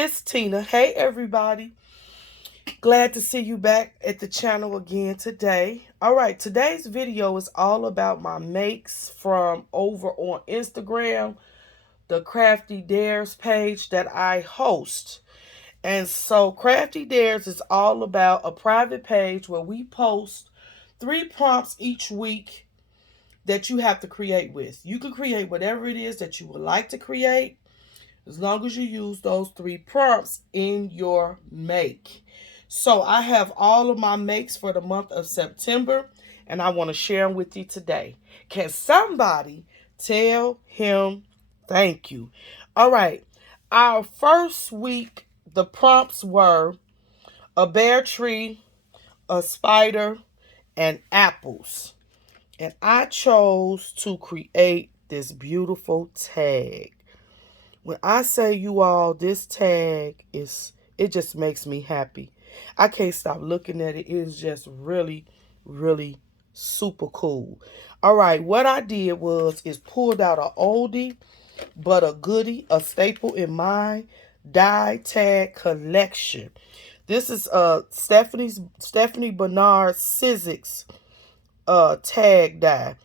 It's Tina. Hey everybody. Glad to see you back at the channel again today. Alright, today's video is all about my makes from over on Instagram, the Crafty Dares page that I host. And so Crafty Dares is all about a private page where we post 3 prompts each week that you have to create with. You can create whatever it is that you would like to create, as long as you use those 3 prompts in your make. So I have all of my makes for the month of September, and I want to share them with you today. Can somebody tell him thank you? All right. Our first week, the prompts were a bear tree, a spider, and apples. And I chose to create this beautiful tag. When I say you all, this tag it just makes me happy. I can't stop looking at it. It is just really, really super cool. All right, what I did is pulled out an oldie, but a goodie, a staple in my die tag collection. This is Stephanie Bernard Sizzix tag die.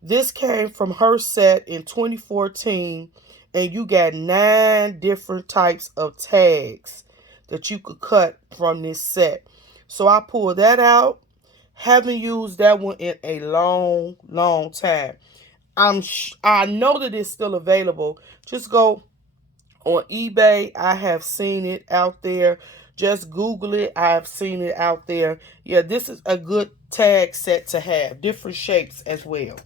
This came from her set in 2014, and you got 9 different types of tags that you could cut from this set. So I pulled that out. Haven't used that one in a long, long time. I know that it's still available. Just go on eBay. I have seen it out there. Just Google it. I have seen it out there. Yeah, this is a good tag set to have. Different shapes as well.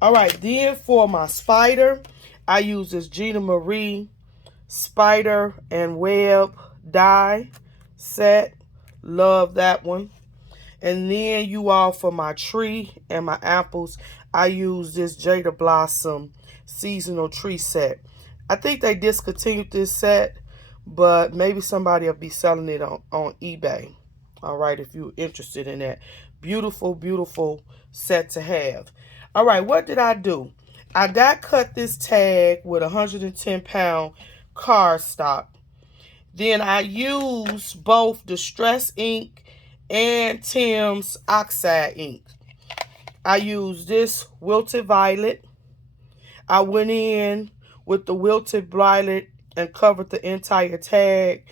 All right, then for my spider, I use this Gina Marie spider and web die set. Love that one. And then you all, for my tree and my apples, I use this Jada Blossom seasonal tree set. I think they discontinued this set, but maybe somebody will be selling it on eBay. All right, if you're interested in that. Beautiful, beautiful set to have. All right, what did I do? I die cut this tag with 110-pound cardstock. Then I used both Distress ink and Tim's Oxide ink. I used this Wilted Violet. I went in with the Wilted Violet and covered the entire tag.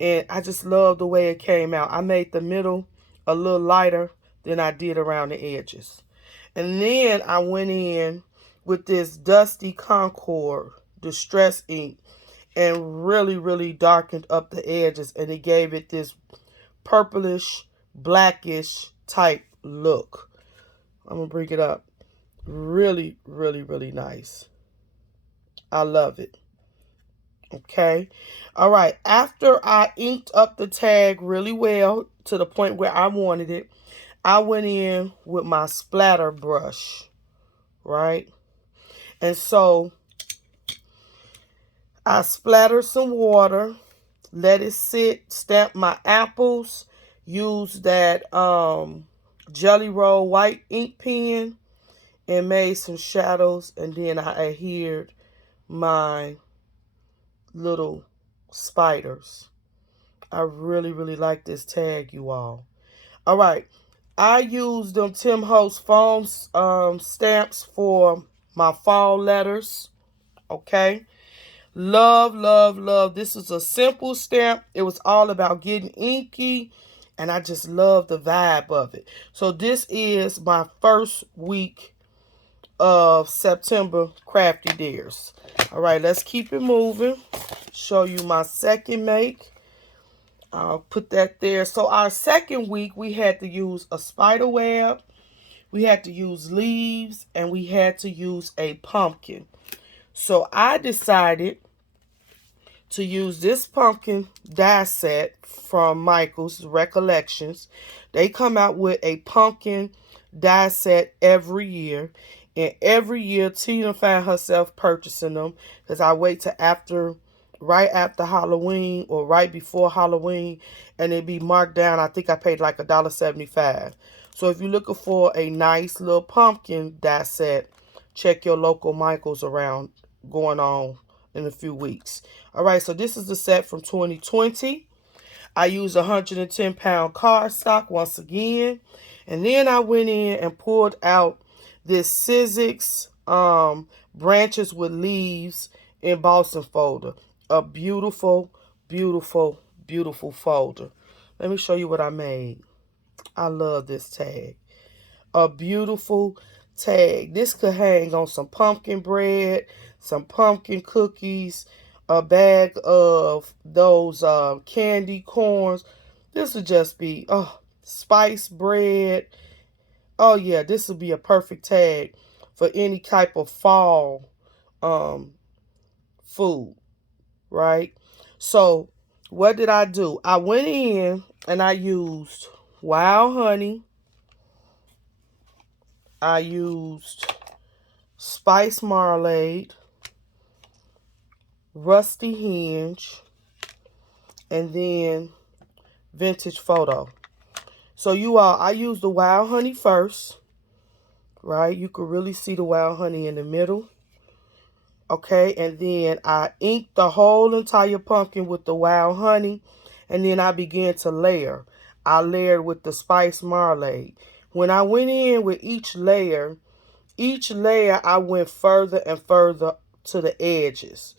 And I just love the way it came out. I made the middle a little lighter than I did around the edges. And then I went in with this Dusty Concord Distress ink and really, really darkened up the edges. And it gave it this purplish, blackish type look. I'm going to bring it up. Really, really, really nice. I love it. Okay. All right. After I inked up the tag really well to the point where I wanted it, I went in with my splatter brush, right? And so I splattered some water, let it sit, stamped my apples, used that Jelly Roll white ink pen, and made some shadows. And then I adhered my little spiders. I really, really like this tag, you all. All right. I used them Tim Holtz foam stamps for my fall letters. Okay. Love, love, love. This is a simple stamp. It was all about getting inky, and I just love the vibe of it. So this is my first week of September Crafty Dares. All right, let's keep it moving. Show you my second make. I'll put that there. So our second week, we had to use a spider web, we had to use leaves, and we had to use a pumpkin. So I decided to use this pumpkin die set from Michael's Recollections. They come out with a pumpkin die set every year. And every year, Tina found herself purchasing them because I wait till right after Halloween or right before Halloween, and it'd be marked down. I think I paid like $1.75. So if you're looking for a nice little pumpkin die set, check your local Michael's around going on in a few weeks. All right, so this is the set from 2020. I used 110-pound cardstock once again. And then I went in and pulled out this Sizzix branches with leaves embossing folder. A beautiful, beautiful, beautiful folder. Let me show you what I made. I love this tag. A beautiful tag. This could hang on some pumpkin bread, some pumpkin cookies, a bag of those candy corns. This would just be spice bread. Oh yeah, this would be a perfect tag for any type of fall food, right? So what did I do? I went in and I used wild honey. I used spice marmalade, rusty hinge, and then vintage photo. So you all, I used the wild honey first, right? You can really see the wild honey in the middle. Okay, and then I inked the whole entire pumpkin with the wild honey, and then I began to layer. I layered with the spice marmalade. When I went in with each layer I went further and further to the edges.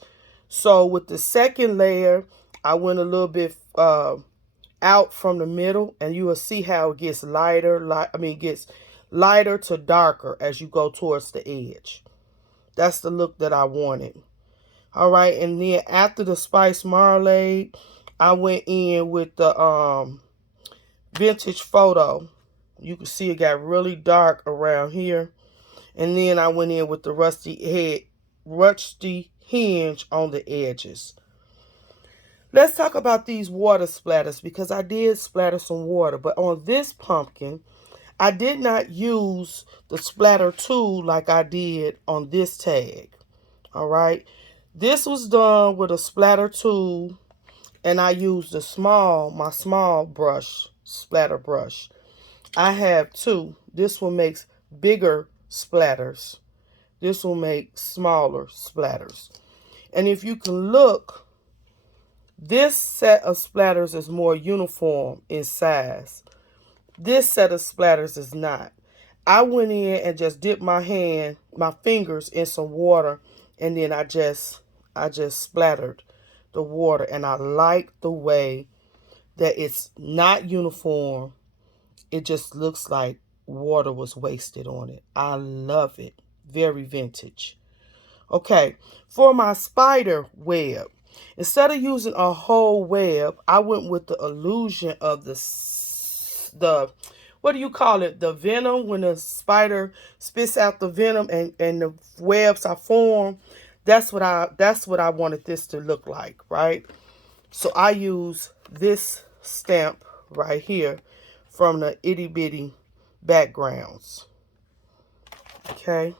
So with the second layer, I went a little bit out from the middle, and you will see how it gets lighter, gets lighter to darker as you go towards the edge. That's the look that I wanted. All right, and then after the spice marmalade, I went in with the vintage photo. You can see it got really dark around here. And then I went in with the rusty hinge on the edges. Let's talk about these water splatters, because I did splatter some water. But on this pumpkin, I did not use the splatter tool like I did on this tag. All right. This was done with a splatter tool, and I used my small brush, splatter brush. I have two. This one makes bigger splatters. This will make smaller splatters. And if you can look, this set of splatters is more uniform in size. This set of splatters is not. I went in and just dipped my fingers in some water, and then I just splattered the water, and I like the way that it's not uniform. It just looks like water was wasted on it. I love it. Very vintage. Okay, for my spider web, instead of using a whole web, I went with the illusion of the what do you call it? The venom, when the spider spits out the venom and the webs are formed. That's what I wanted this to look like, right? So I use this stamp right here from the itty bitty backgrounds. Okay,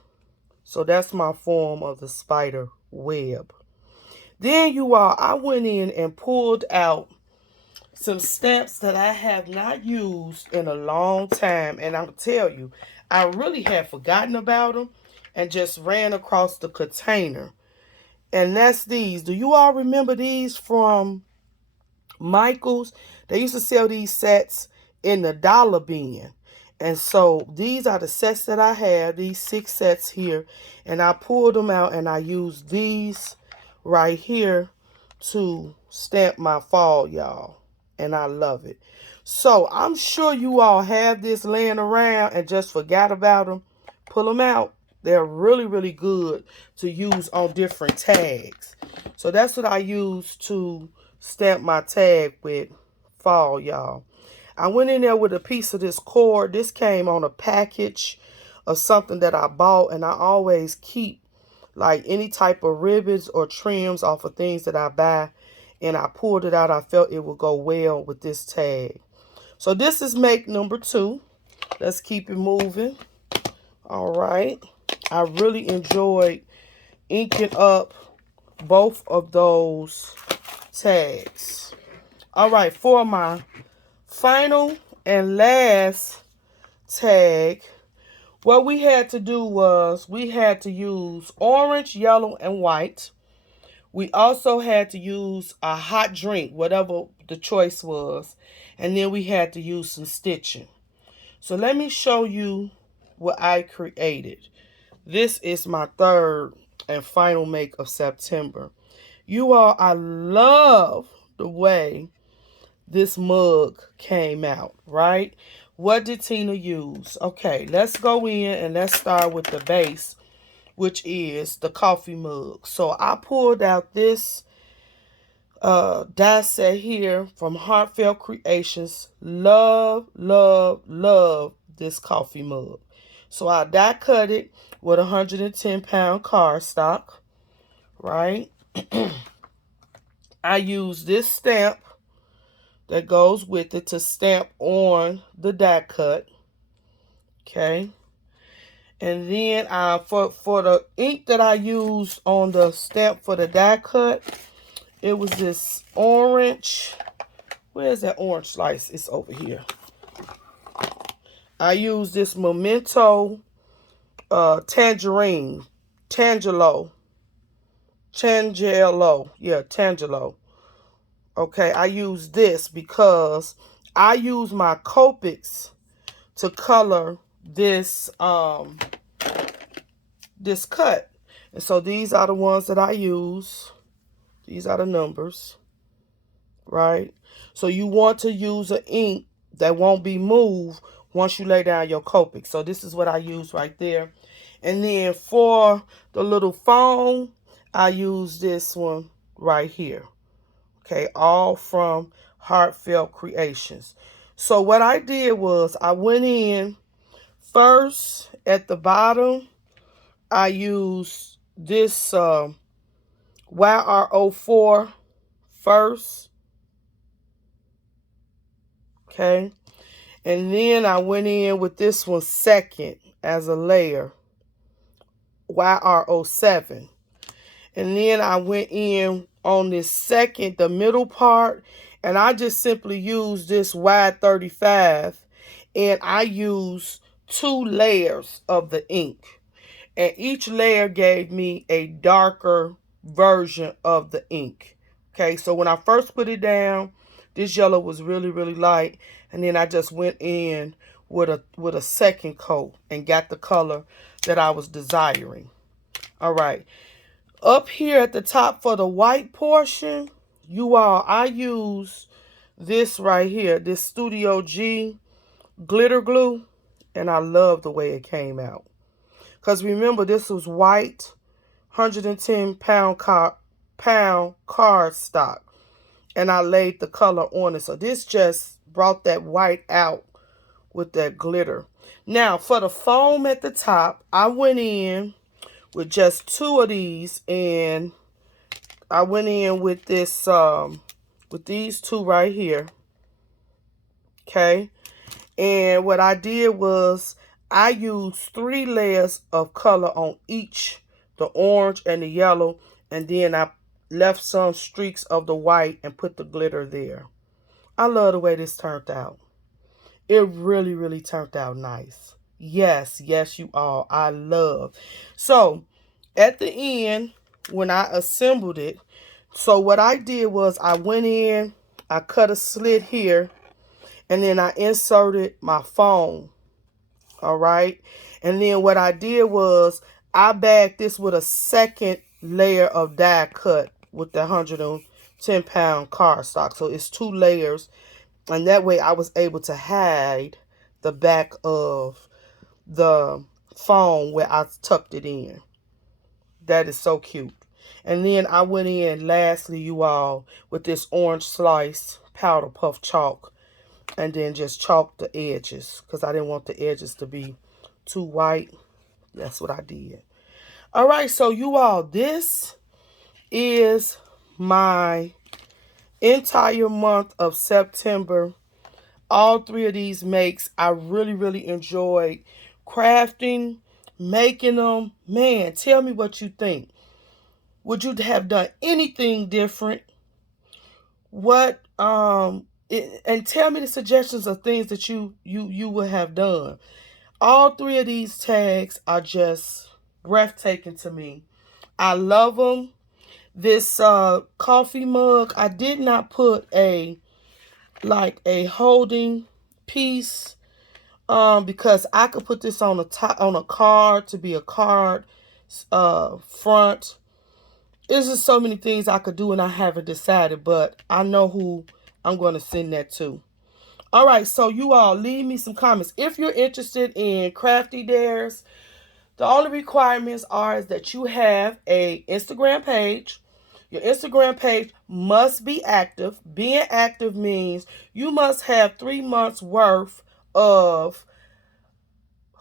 so that's my form of the spider web. Then you all, I went in and pulled out some stamps that I have not used in a long time, and I'll tell you, I really had forgotten about them and just ran across the container. And that's these. Do you all remember these from Michael's? They used to sell these sets in the dollar bin. And so these are the sets that I have, these 6 sets here. And I pulled them out and I used these right here to stamp my fall, y'all. And I love it. So I'm sure you all have this laying around and just forgot about them. Pull them out. They're really, really good to use on different tags. So that's what I use to stamp my tag with fall, y'all. I went in there with a piece of this cord. This came on a package of something that I bought, and I always keep like any type of ribbons or trims off of things that I buy, and I pulled it out. I felt it would go well with this tag. So this is make number 2. Let's keep it moving. All right. I really enjoyed inking up both of those tags. All right, for my final and last tag, what we had to do was we had to use orange, yellow, and white. We also had to use a hot drink, whatever the choice was. And then we had to use some stitching. So let me show you what I created. This is my third and final make of September. You all, I love the way this mug came out, right? What did Tina use? Okay, let's go in and let's start with the base, which is the coffee mug. So I pulled out this die set here from Heartfelt Creations. Love, love, love this coffee mug. So I die cut it with 110-pound cardstock, right? I use this stamp that goes with it to stamp on the die cut. Okay. And then for the ink that I used on the stamp for the die cut, it was this orange. Where's that orange slice? It's over here. I used this Memento Tangerine. Tangelo. Yeah, Tangelo. Okay, I use this because I use my Copics to color this this cut. And so these are the ones that I use. These are the numbers, right? So you want to use an ink that won't be moved once you lay down your Copic. So this is what I use right there. And then for the little phone, I use this one right here. Okay, all from Heartfelt Creations. So what I did was I went in first at the bottom. I used this YRO4 first. Okay. And then I went in with this one second as a layer. YRO7. And then I went in on this second, the middle part, and I just simply used this Y35, and I used 2 layers of the ink. And each layer gave me a darker version of the ink. Okay, so when I first put it down, this yellow was really, really light. And then I just went in with a second coat and got the color that I was desiring. All right. Up here at the top for the white portion, you all, I use this right here, this Studio G glitter glue. And I love the way it came out. Because remember, this was white, 110-pound cardstock. And I laid the color on it. So this just brought that white out with that glitter. Now, for the foam at the top, I went in with just 2 of these. And I went in with this, with these 2 right here. Okay. And what I did was I used 3 layers of color on each, the orange and the yellow, and then I left some streaks of the white and put the glitter there. I love the way this turned out. It really, really turned out nice. Yes, yes, you all. I love. So, at the end, when I assembled it, so what I did was I went in, I cut a slit here, and then I inserted my foam. All right. And then what I did was I bagged this with a second layer of die cut with the 110-pound cardstock. So it's 2 layers. And that way I was able to hide the back of the foam where I tucked it in. That is so cute. And then I went in lastly, you all, with this orange slice powder puff chalk. And then just chalk the edges because I didn't want the edges to be too white. That's what I did. All right, so you all, this is my entire month of September. All 3 of these makes, I really, really enjoyed crafting, making them. Man, tell me what you think. Would you have done anything different? What, and tell me the suggestions of things that you would have done. All 3 of these tags are just breathtaking to me. I love them. This coffee mug, I did not put a holding piece because I could put this on a card to be a card front. There's just so many things I could do and I haven't decided, but I know who I'm going to send that to. All right, so you all leave me some comments. If you're interested in Crafty Dares, the only requirements are is that you have a Instagram page. Your Instagram page must be active. Being active means you must have 3 months worth of,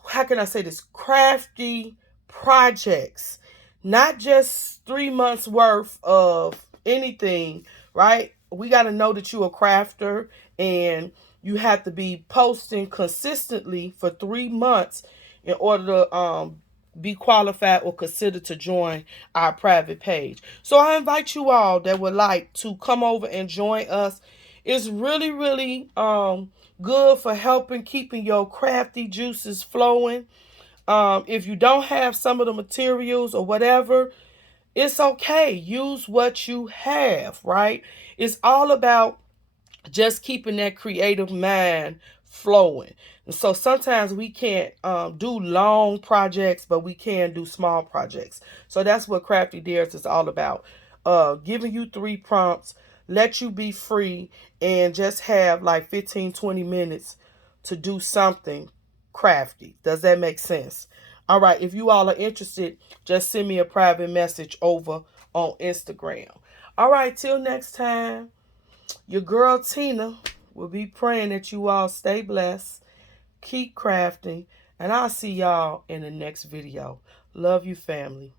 how can I say this, crafty projects. Not just 3 months worth of anything, right? We got to know that you're a crafter, and you have to be posting consistently for 3 months in order to be qualified or considered to join our private page. So I invite you all that would like to come over and join us. It's really, really good for helping keeping your crafty juices flowing. If you don't have some of the materials or whatever, it's okay. Use what you have, right? It's all about just keeping that creative mind flowing. And so sometimes we can't do long projects, but we can do small projects. So that's what Crafty Dares is all about. Giving you 3 prompts, let you be free, and just have like 15-20 minutes to do something crafty. Does that make sense? All right, if you all are interested, just send me a private message over on Instagram. All right, till next time. Your girl Tina will be praying that you all stay blessed, keep crafting, and I'll see y'all in the next video. Love you, family.